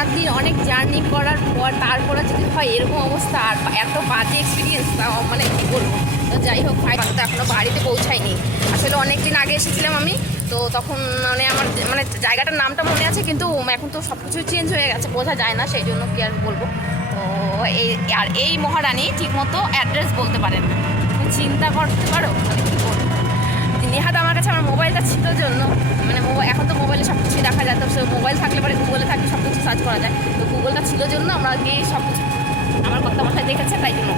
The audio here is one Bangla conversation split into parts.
সারাদিন অনেক জার্নি করার পর তারপরে যদি হয় এরকম অবস্থা আর এত বাজে এক্সপিরিয়েন্স, মানে কী বলবো। তো যাই হোক, ভাই তো এখনও বাড়িতে পৌঁছায়নি। আসলে অনেক দিন আগে এসেছিলাম আমি, তো তখন মানে আমার মানে জায়গাটার নামটা মনে আছে, কিন্তু এখন তো সব কিছুই চেঞ্জ হয়ে গেছে, বোঝা যায় না, সেই জন্য কি আর বলবো। তো এই মহারানী ঠিকমতো অ্যাড্রেস বলতে পারেন না। তুমি চিন্তা করতে পারো মানে কী বলবো। নেহাত আমার কাছে আমার মোবাইলটা ছিল জন্য, মানে এখন তো মোবাইলে সব কিছুই দেখা যায়, তো সে মোবাইল থাকলে পরে গুগলে থাকলে সব কিছু সার্চ করা যায়, তো গুগলটা ছিল জন্য আমরা গিয়ে সব কিছু আমার কথা মাথায় দেখেছে, তাই জন্য।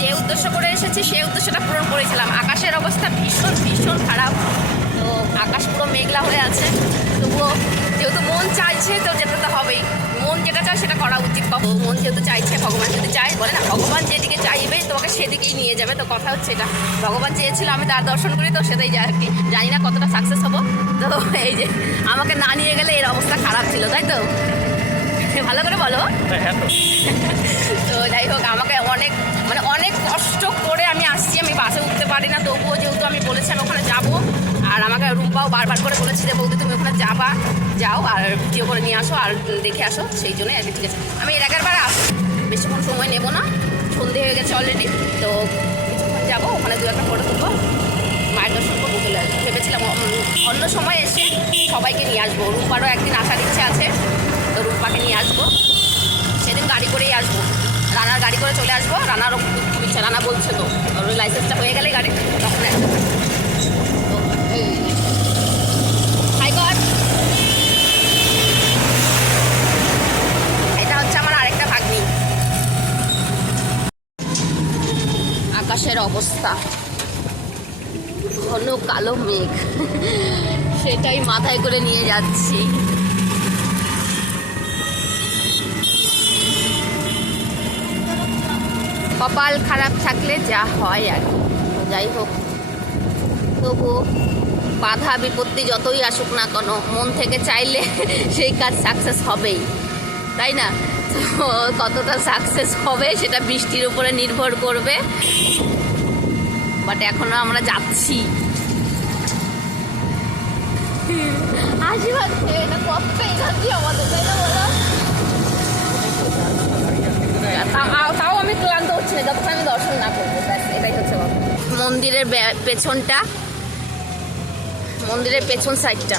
যে উদ্দেশ্য করে এসেছি সেই উদ্দেশ্যটা পূরণ করেছিলাম। আকাশের অবস্থা ভীষণ ভীষণ খারাপ, তো আকাশ পুরো মেঘলা হয়ে আছে, তবুও যেহেতু মন চাইছে তো যেতে তো হবেই। মন যেটা চায় সেটা করা উচিত। মন যেহেতু চাইছে, ভগবান যদি চায়, বলে না ভগবান যেদিকে চাইবে তোমাকে সেদিকেই নিয়ে যাবে। তো কথা হচ্ছে এটা, ভগবান চেয়েছিল আমি তার দর্শন করি, তো সেটাই আর কি। জানি না কতটা সাকসেস হবো। তো এই যে আমাকে না নিয়ে গেলে এর অবস্থা খারাপ ছিল, তাই তো? ভালো করে বলো। তো যাই হোক, আমাকে অনেক কষ্ট করে আমি আসছি। আমি বাসে উঠতে পারি না, তবুও যেহেতু আমি বলেছি আমি ওখানে যাবো, আর আমাকে রুম্পাও বারবার করে বলেছি যে বৌদি তুমি ওখানে যাও আর ভিডিও করে নিয়ে আসো আর দেখে আসো, সেই জন্যই আর কি। ঠিক আছে, আমি এর আগের বার আসি, বেশিক্ষণ সময় নেবো না, সন্ধে হয়ে গেছে অলরেডি, তো কিছুক্ষণ যাবো ওখানে, দু একটা ফটো তুলবো, মায়ের দর্শন করবো, চলে আসবো। ভেবেছিলাম অন্য সময় এসে সবাইকে নিয়ে আসবো। রুম্পারও একদিন আসার ইচ্ছে আছে, তো রুম্পাকে নিয়ে আসবো, সেদিন গাড়ি করেই আসবো, রানার গাড়ি করে চলে আসবো। রানারও ইচ্ছা, রানা বলছে তো ওর লাইসেন্সটা হয়ে গেলে গাড়ি তখন আসবো। তো এটা হচ্ছে আমার আরেকটা ভাগ্নি। আকাশের অবস্থা ঘন কালো মেঘ, সেটাই মাথায় করে নিয়ে যাচ্ছি। কপাল খারাপ থাকলে যা হয় আর কি। যাই হোক, তবু বাধা বিপত্তি যতই আসুক না কেন, মন থেকে চাইলে সেই কাজ সাকসেস হবেই, তাই না? তো কতটা সাকসেস হবে সেটা বৃষ্টির উপরে নির্ভর করবে, বাট এখনো আমরা যাচ্ছি। আশীর্বাদ এটা কতটা এনার্জি আমাদের, তাই না বলো? তাও আমি ক্লান্ত হচ্ছি না যতক্ষণ আমি দর্শন না করবো, এটাই হচ্ছে কথা। মন্দিরের পেছন সাইডটা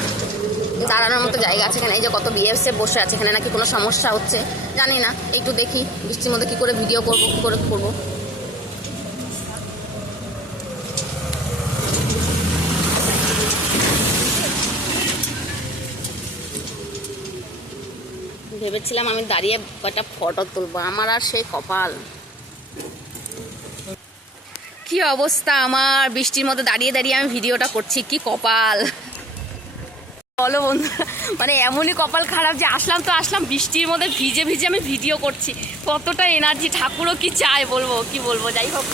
দাঁড়ানোর মতো জায়গা আছে এখানে। এই যে কত বিএসএফ বসে আছে এখানে, নাকি কোনো সমস্যা হচ্ছে জানি না, একটু দেখি বৃষ্টির মধ্যে কী করে ভিডিও করবো, কী করে করবো। ভেবেছিলাম আমি দাঁড়িয়ে একটা ফটো তুলবো, আমার আর সেই কপাল। কি অবস্থা আমার, বৃষ্টির মধ্যে দাঁড়িয়ে দাঁড়িয়ে আমি ভিডিওটা করছি, কি কপাল বলো বন্ধু। মানে এমনই কপাল খারাপ যে আসলাম তো আসলাম, বৃষ্টির মধ্যে ভিজে ভিজে আমি ভিডিও করছি। কতটা এনার্জি, ঠাকুরও কি চায় বলবো, কি বলবো। যাই হোক,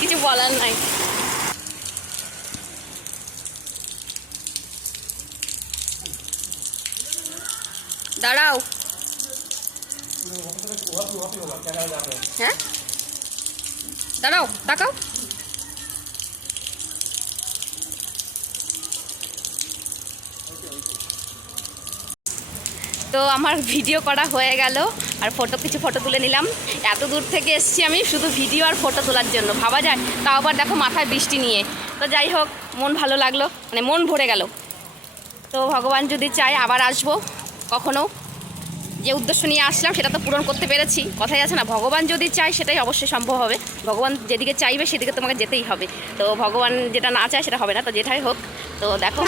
কিছু বলার নাই। দাঁড়াও, হ্যাঁ দাঁড়াও, তাকাও। তো আমার ভিডিও করা হয়ে গেল, আর কিছু ফটো তুলে নিলাম। এত দূর থেকে এসেছি আমি শুধু ভিডিও আর ফটো তোলার জন্য, ভাবা যায়। তাও আবার দেখো মাথায় বৃষ্টি নিয়ে। তো যাই হোক, মন ভালো লাগলো, মানে মন ভরে গেল। তো ভগবান যদি চায় আবার আসবো কখনো। যে উদ্দেশ্য নিয়ে আসলাম সেটা তো পূরণ করতে পেরেছি। কথাই আছে না, ভগবান যদি চায় সেটাই অবশ্যই সম্ভব হবে। ভগবান যেদিকে চাইবে সেদিকে তোমাকে যেতেই হবে। তো ভগবান যেটা না চায় সেটা হবে না, তো যেটাই হোক। তো দেখো,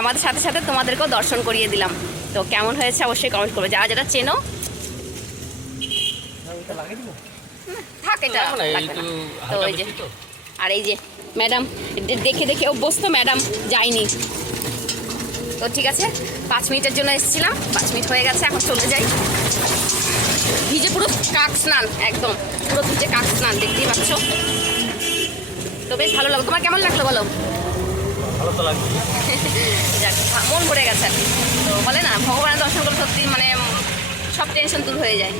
আমাদের সাথে সাথে তোমাদেরকেও দর্শন করিয়ে দিলাম। তো কেমন হয়েছে অবশ্যই কমেন্ট করবে, যারা যারা চেনো। থাক, এটা তো ওই যে, আর এই যে ম্যাডাম দেখে দেখে অভ্যস্ত, ম্যাডাম যায়নি। তো ঠিক আছে, 5 মিনিটের জন্য এসেছিলাম, 5 মিনিট হয়ে গেছে, এখন চলে যাই। ভিজে পুরো কাক স্নান, একদম পুরো ভিজে কাক স্নান, দেখতেই পাচ্ছ। তো বেশ ভালো লাগলো। তোমার কেমন লাগলো বলো? ভালো তো লাগছে, মন ভরে গেছে আর কি। তো বলে না, ভগবানের দর্শন করলে সত্যি মানে সব টেনশন দূর হয়ে যায়।